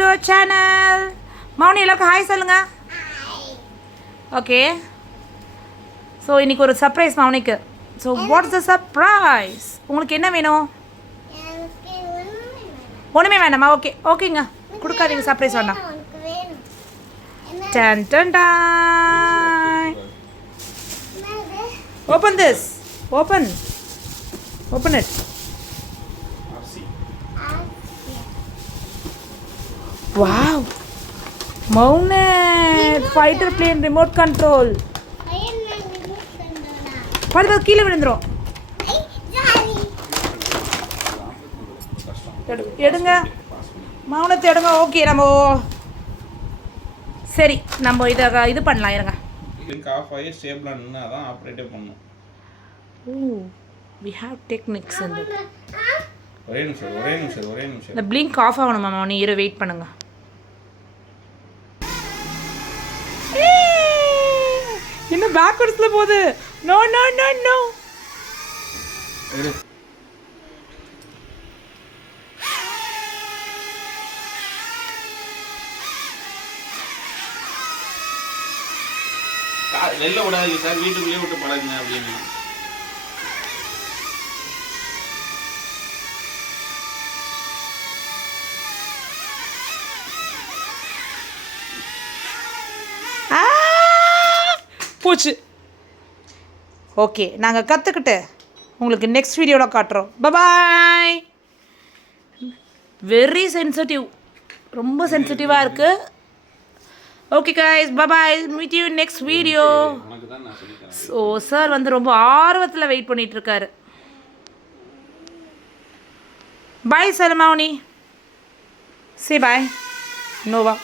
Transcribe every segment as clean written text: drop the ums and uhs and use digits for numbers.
To our channel. Mouni எல்லாருக்கும் hi சொல்லுங்க. Okay, so இன்றைக்கி ஒரு சர்ப்ரைஸ் மௌனிக்கு. So what's the surprise? உங்களுக்கு என்ன வேணும்? ஒன்றுமே வேணாமா? ஓகே ஓகேங்க, கொடுக்காதீங்க, சர்ப்ரைஸ் வேண்டாம். டன் டன் டன். Open this. Open it. Wow, மௌனட் ஃபைட்டர் பிளேன் ரிமோட் கண்ட்ரோல். பார்த்து கீழே விழுந்துரும். எடுங்க மௌனத்தை எடுங்க. ஓகே, நம்ம சரி நம்ம இது பண்ணலாம். இருங்க, லிங்க் ஆஃப் ஆகி ஸ்டேபிளாக நின்னா தான் ஆப்ரேட்டே பண்ணணும். ஓ, we have techniques in it. ஒரே நிமிஷம். இந்த blink ஆஃப் ஆகணுமா மௌனி? இரு, வெயிட் பண்ணுங்க. இன்னும் பேக்வர்ட்ஸ்ல போகுது. No no no no. வெளில விடாதீங்க சார், வீட்டுக்குள்ளேயே விட்டு பழகுங்க அப்படின்னு. போச்சு. ஓகே, நாங்கள் கற்றுக்கிட்டு உங்களுக்கு நெக்ஸ்ட் வீடியோவில் காட்டுறோம். பபாய். வெரி சென்சிட்டிவ், ரொம்ப சென்சிட்டிவாக இருக்குது. Okay guys, bye bye, meet you next video. So sir வந்து ரொம்ப ஆர்வத்தில் வெயிட் பண்ணிகிட்ருக்காரு. பாய் சலமாவுனி, சே பாய். நோவா,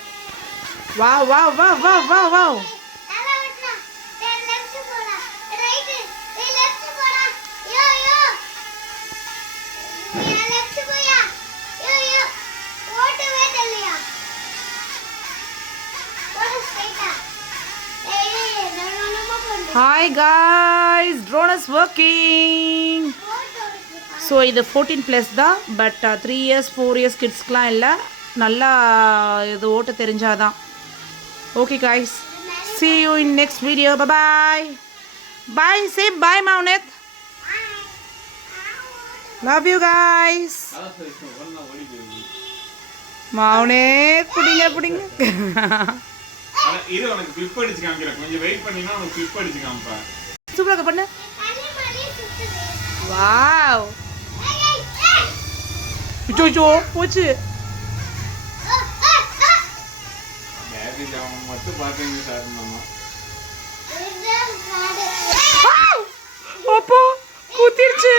வா வா வா வா வா வா. Hi guys, drone is working. So இது 14+ தான், பட் 3 years 4 years கிட்ஸ்க்குலாம் இல்லை. நல்லா இது ஓட்ட தெரிஞ்சாதான். Okay guys, see you in next video. Bye bye. Bye, say bye Maunet. Love you guys. Maunet, புடிங்க. இது உனக்கு கிளிப் அடிச்சு காமிக்கிறேன், கொஞ்சம் வெயிட் பண்ணினா உனக்கு கிளிப் அடிச்சு காமிப்பேன். சூப்பரா பண்ணு. வாவ், இச்சோ போச்சு. பேபி ஜாம் மட்டும் பாத்தீங்க சார் மாமா. அப்பா குத்திருச்சு.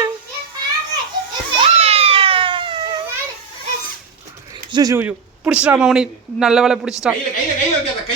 ஜூ புடிச்சிட்டா மௌனி, நல்ல வேலை புடிச்சிட்டா. கையில வைக்க